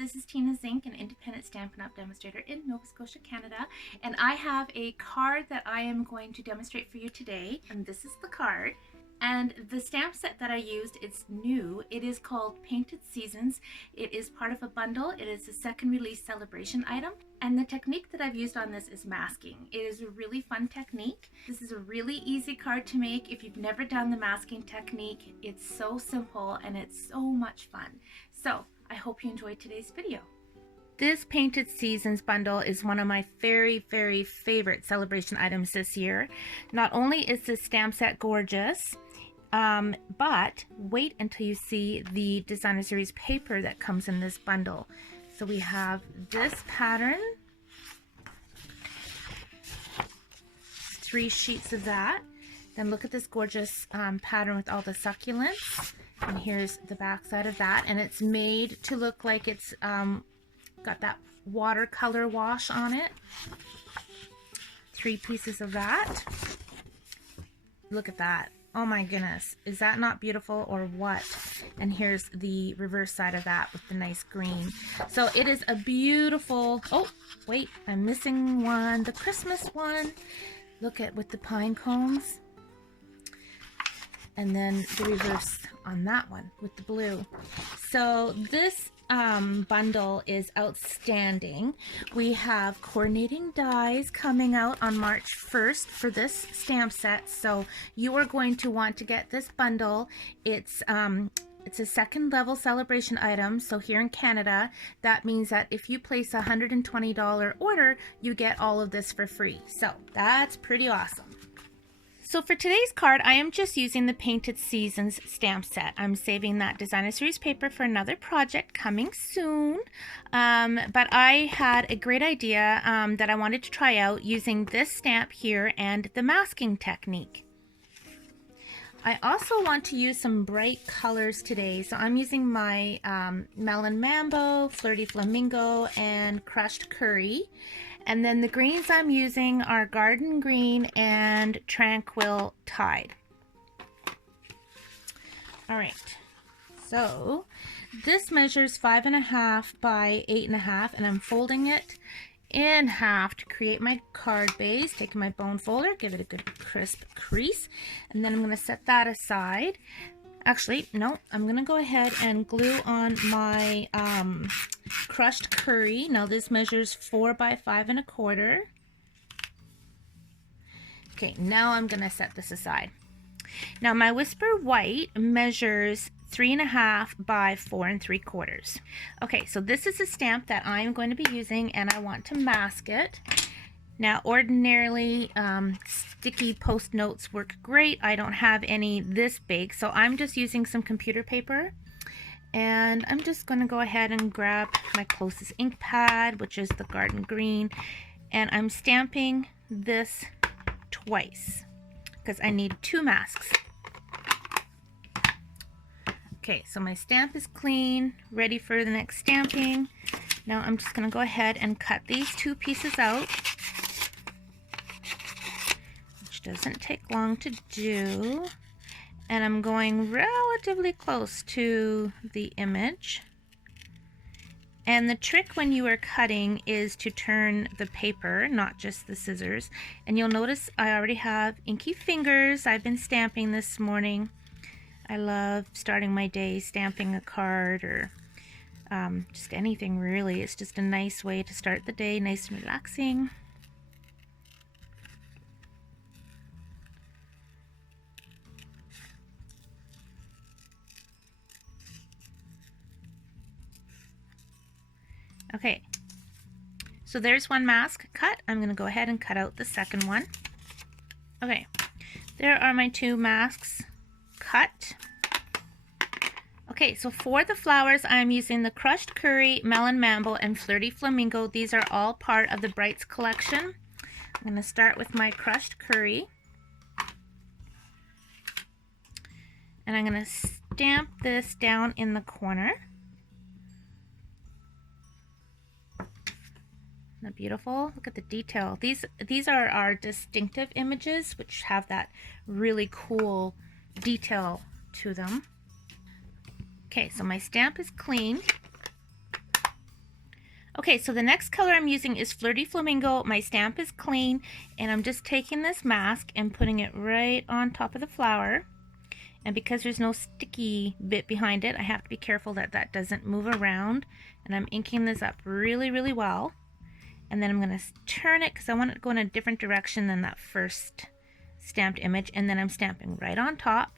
This is Tina Zink, an independent Stampin' Up! Demonstrator in Nova Scotia, Canada, and I have a card that I am going to demonstrate for you today, and this is the card. And the stamp set that I used, it's new. It is called Painted Seasons. It is part of a bundle. It is a second release celebration item. And the technique that I've used on this is masking. It is a really fun technique. This is a really easy card to make. If you've never done the masking technique, it's so simple and it's so much fun. So I hope you enjoyed today's video. This Painted Seasons bundle is one of my very favorite celebration items this year. Not only is this stamp set gorgeous, but wait until you see the designer series paper that comes in this bundle. So we have this pattern, 3 sheets of that. Then look at this gorgeous pattern with all the succulents. And here's the back side of that. And it's made to look like it's got that watercolor wash on it. 3 pieces of that. Look at that. Oh my goodness. Is that not beautiful or what? And here's the reverse side of that with the nice green. So it is a beautiful, oh wait, I'm missing one, the Christmas one. Look at with the pine cones. And then the reverse on that one with the blue. So this bundle is outstanding. We have coordinating dies coming out on March 1st for this stamp set, so you are going to want to get this bundle. It's a second level celebration item, so here in Canada that means that if you place a $120 order, you get all of this for free. So that's pretty awesome. So for today's card, I am just using the Painted Seasons stamp set. I'm saving that designer series paper for another project coming soon. But I had a great idea that I wanted to try out using this stamp here and the masking technique. I also want to use some bright colors today. So I'm using my Melon Mambo, Flirty Flamingo, and Crushed Curry. And then the greens I'm using are Garden Green and Tranquil Tide. All right, so this measures 5.5 by 8.5, and I'm folding it in half to create my card base. Taking my bone folder, give it a good crisp crease, and then I'm going to set that aside. Actually, no, I'm going to go ahead and glue on my Crushed Curry. Now this measures 4 by 5.25. Okay, now I'm going to set this aside. Now my Whisper White measures 3.5 by 4.75. Okay, so this is a stamp that I'm going to be using and I want to mask it. Now ordinarily sticky post notes work great. I don't have any this big, so I'm just using some computer paper, and I'm just going to go ahead and grab my closest ink pad, which is the Garden Green, and I'm stamping this twice because I need 2 masks. Okay, so my stamp is clean, ready for the next stamping. Now I'm just going to go ahead and cut these 2 pieces out. Doesn't take long to do, and I'm going relatively close to the image. And the trick when you are cutting is to turn the paper, not just the scissors. And you'll notice I already have inky fingers. I've been stamping this morning. I love starting my day stamping a card or just anything really. It's just a nice way to start the day, nice and relaxing. Okay, so there's one mask cut. I'm going to go ahead and cut out the second one. Okay, there are my 2 masks cut. Okay, so for the flowers, I'm using the Crushed Curry, Melon Mambo, and Flirty Flamingo. These are all part of the Brights collection. I'm going to start with my Crushed Curry. And I'm going to stamp this down in the corner. Isn't that beautiful? Look at the detail. These are our distinctive images, which have that really cool detail to them. Okay, so my stamp is clean. Okay, so the next color I'm using is Flirty Flamingo. My stamp is clean, and I'm just taking this mask and putting it right on top of the flower. And because there's no sticky bit behind it, I have to be careful that that doesn't move around. And I'm inking this up really, really well. And then I'm going to turn it because I want it to go in a different direction than that first stamped image. And then I'm stamping right on top.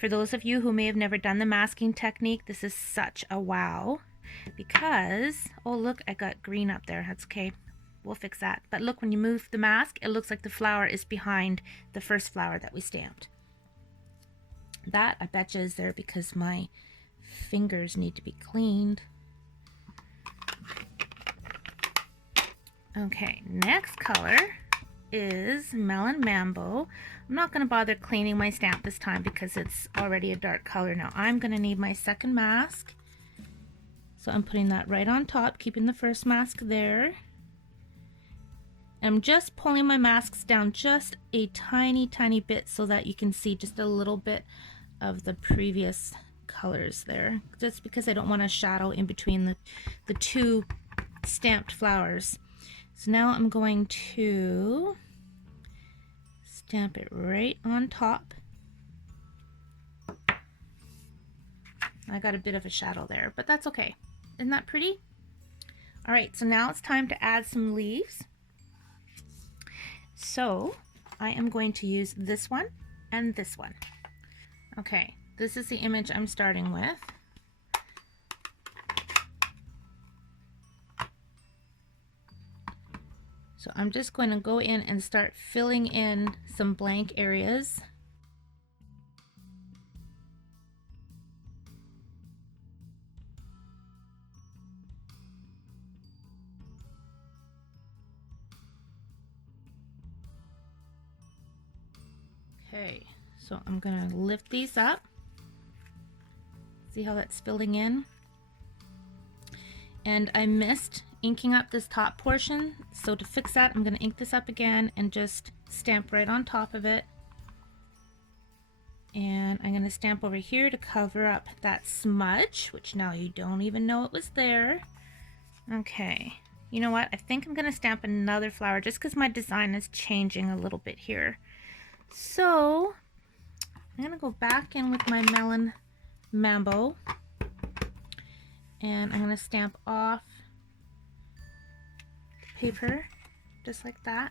For those of you who may have never done the masking technique, this is such a wow. Because, oh look, I got green up there. That's okay. We'll fix that. But look, when you move the mask, it looks like the flower is behind the first flower that we stamped. That, I bet you, is there because my fingers need to be cleaned. Okay, next color is Melon Mambo. I'm not going to bother cleaning my stamp this time because it's already a dark color. Now I'm going to need my second mask. So I'm putting that right on top, keeping the first mask there. I'm just pulling my masks down just a tiny, tiny bit so that you can see just a little bit of the previous colors there. Just because I don't want a shadow in between the two stamped flowers. So now I'm going to stamp it right on top. I got a bit of a shadow there, but that's okay. Isn't that pretty? All right, so now it's time to add some leaves. So I am going to use this one and this one. Okay, this is the image I'm starting with. So I'm just going to go in and start filling in some blank areas. Okay, so I'm going to lift these up. See how that's filling in? And I missed inking up this top portion, so to fix that I'm going to ink this up again and just stamp right on top of it. And I'm going to stamp over here to cover up that smudge, which now you don't even know it was there. Okay, you know what? I think I'm going to stamp another flower just because my design is changing a little bit here. So I'm going to go back in with my Melon Mambo and I'm going to stamp off paper just like that.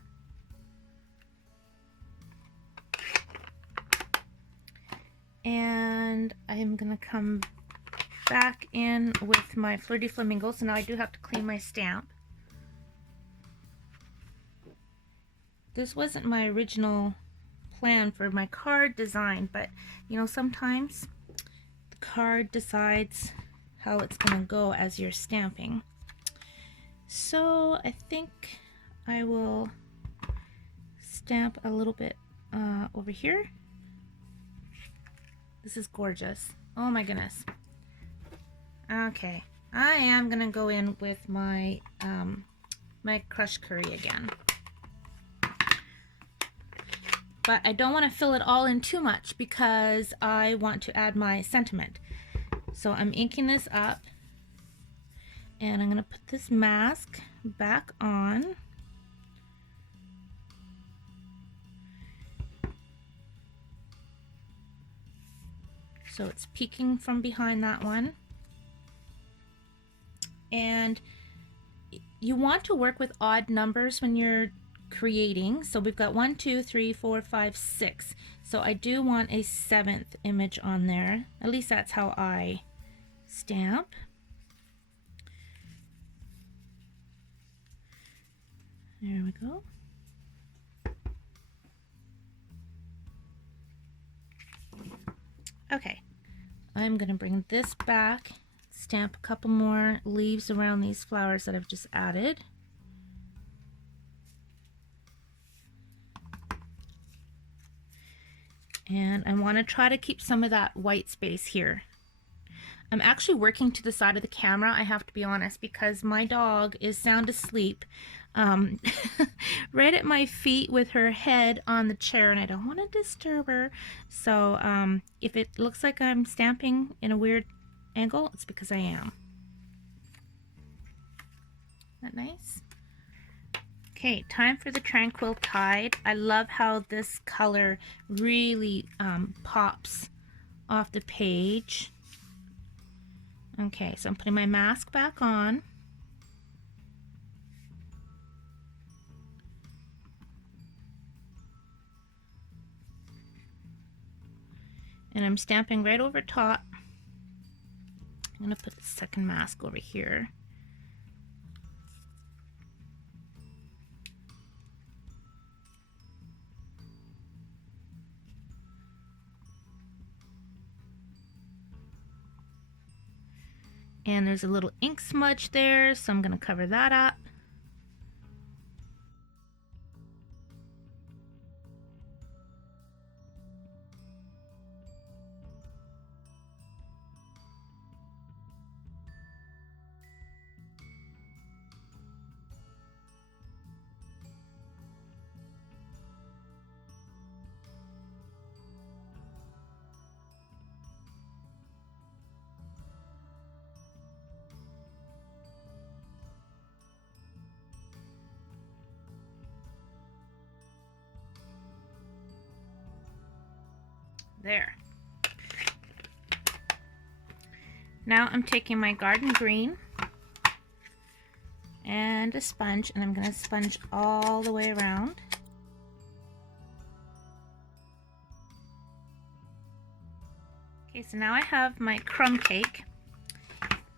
And I'm going to come back in with my Flirty Flamingo. So now I do have to clean my stamp. This wasn't my original plan for my card design, but you know, sometimes the card decides how it's going to go as you're stamping. So I think I will stamp a little bit over here. This is gorgeous. Oh my goodness. Okay, I am gonna go in with my my crushed curry again. But I don't want to fill it all in too much because I want to add my sentiment. So I'm inking this up and I'm going to put this mask back on. So it's peeking from behind that one. And you want to work with odd numbers when you're creating. So we've got 1, 2, 3, 4, 5, 6. So I do want a 7th image on there. At least that's how I stamp. There we go. Okay, I'm going to bring this back, stamp a couple more leaves around these flowers that I've just added. And I want to try to keep some of that white space here. I'm actually working to the side of the camera, I have to be honest, because my dog is sound asleep right at my feet with her head on the chair, and I don't want to disturb her. So if it looks like I'm stamping in a weird angle, it's because I am. Isn't that nice? Okay, time for the Tranquil Tide. I love how this color really pops off the page. Okay, so I'm putting my mask back on. And I'm stamping right over top. I'm going to put the second mask over here. And there's a little ink smudge there, so I'm going to cover that up. There. Now I'm taking my garden green and a sponge, and I'm going to sponge all the way around. Okay, so now I have my crumb cake,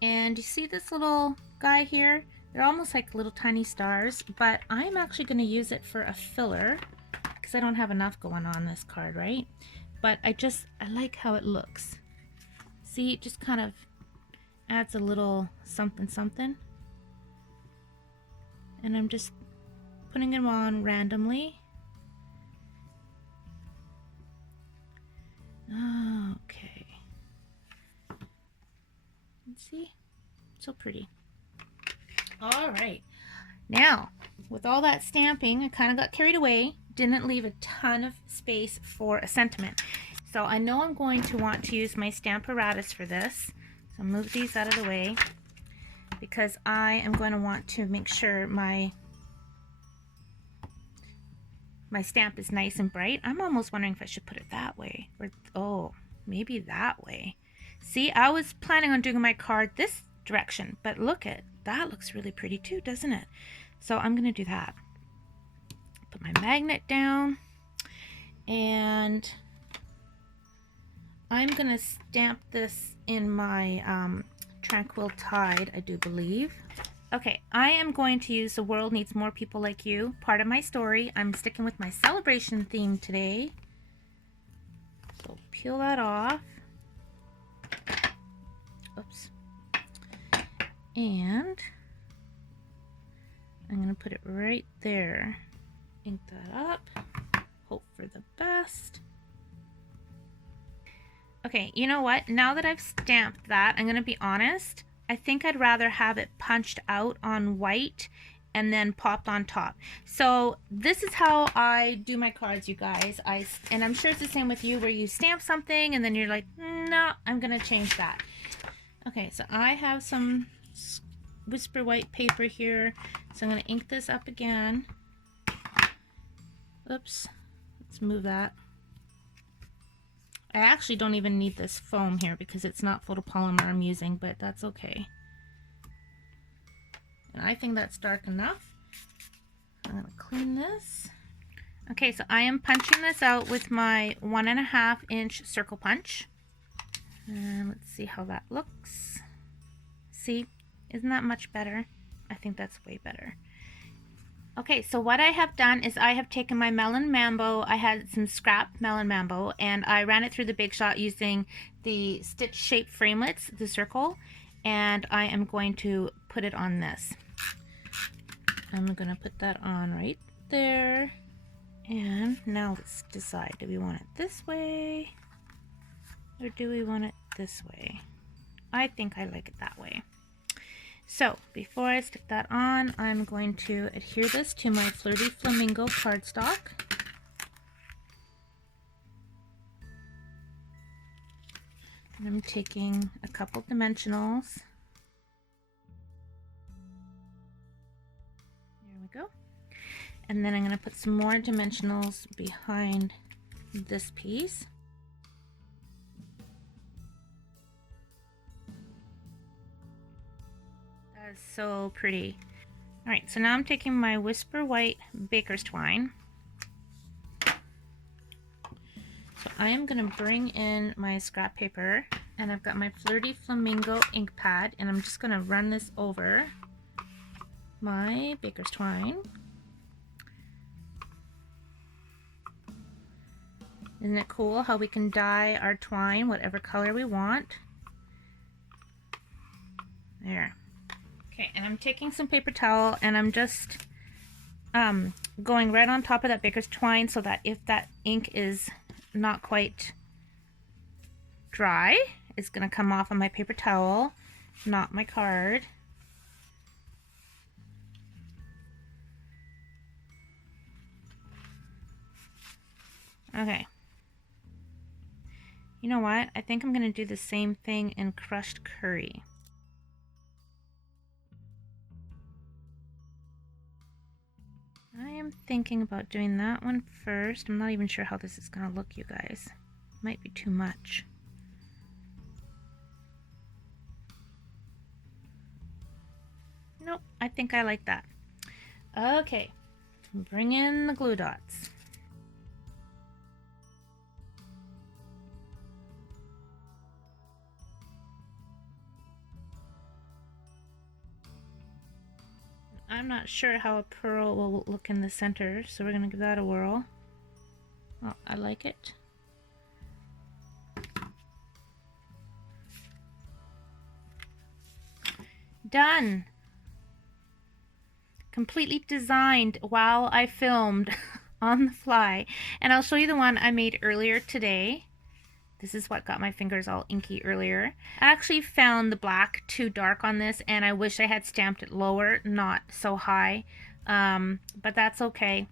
and you see this little guy here? They're almost like little tiny stars, but I'm actually going to use it for a filler because I don't have enough going on this card, right? But I like how it looks. See, it just kind of adds a little something something. And I'm just putting them on randomly. Okay. Let's see. So pretty. All right. Now, with all that stamping, I kind of got carried away. Didn't leave a ton of space for a sentiment. So I know I'm going to want to use my stamp apparatus for this. So move these out of the way because I am going to want to make sure my stamp is nice and bright. I'm almost wondering if I should put it that way or, oh, maybe that way. See, I was planning on doing my card this direction, but look at that, looks really pretty too, doesn't it? So I'm going to do that. Put my magnet down, and I'm going to stamp this in my Tranquil Tide, I do believe. Okay, I am going to use The World Needs More People Like You, part of my story. I'm sticking with my celebration theme today. So peel that off. Oops. And I'm going to put it right there. Ink that up. Hope for the best. Okay, you know what? Now that I've stamped that, I'm going to be honest. I think I'd rather have it punched out on white and then popped on top. So this is how I do my cards, you guys. And I'm sure it's the same with you, where you stamp something and then you're like, no, I'm going to change that. Okay, so I have some Whisper White paper here. So I'm going to ink this up again. Oops. Let's move that. I actually don't even need this foam here because it's not photopolymer I'm using, but that's okay. And I think that's dark enough. I'm going to clean this. Okay, so I am punching this out with my 1.5 inch circle punch. And let's see how that looks. See, isn't that much better? I think that's way better. Okay, so what I have done is I have taken my Melon Mambo. I had some scrap Melon Mambo, and I ran it through the Big Shot using the stitch shape framelits, the circle, and I am going to put it on this. I'm going to put that on right there. And now let's decide, do we want it this way or do we want it this way? I think I like it that way. So before I stick that on, I'm going to adhere this to my Flirty Flamingo cardstock. And I'm taking a couple dimensionals And then I'm going to put some more dimensionals behind this piece. That is so pretty. Alright, so now I'm taking my Whisper White baker's twine. So I am going to bring in my scrap paper, and I've got my Flirty Flamingo ink pad, and I'm just going to run this over my baker's twine. Isn't it cool how we can dye our twine whatever color we want? There. Okay, and I'm taking some paper towel, and I'm just going right on top of that baker's twine so that if that ink is not quite dry, it's going to come off of my paper towel, not my card. Okay. You know what? I think I'm going to do the same thing in crushed curry. I am thinking about doing that one first. I'm not even sure how this is going to look, you guys. Might be too much. Nope, I think I like that. Okay, bring in the glue dots. I'm not sure how a pearl will look in the center, so we're going to give that a whirl. Oh, I like it. Done! Completely designed while I filmed on the fly. And I'll show you the one I made earlier today. This is what got my fingers all inky earlier. I actually found the black too dark on this, and I wish I had stamped it lower, not so high. But that's okay.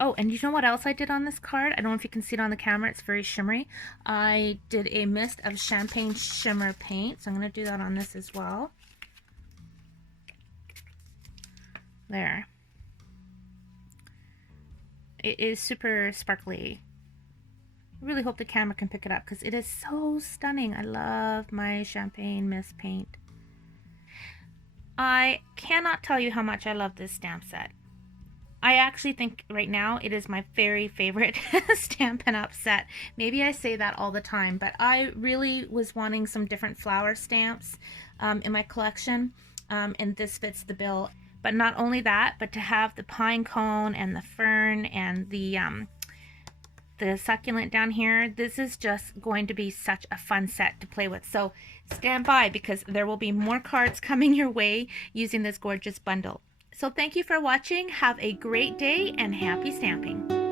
Oh, and you know what else I did on this card? I don't know if you can see it on the camera. It's very shimmery. I did a mist of champagne shimmer paint, so I'm going to do that on this as well. There. It is super sparkly. I really hope the camera can pick it up because it is so stunning. I love my champagne mist paint. I cannot tell you how much I love this stamp set. I actually think right now it is my very favorite Stampin' Up! Set. Maybe I say that all the time, but I really was wanting some different flower stamps in my collection, and this fits the bill. But not only that, but to have the pine cone and the fern and the succulent down here, this is just going to be such a fun set to play with. So stand by because there will be more cards coming your way using this gorgeous bundle. So thank you for watching. Have a great day and happy stamping.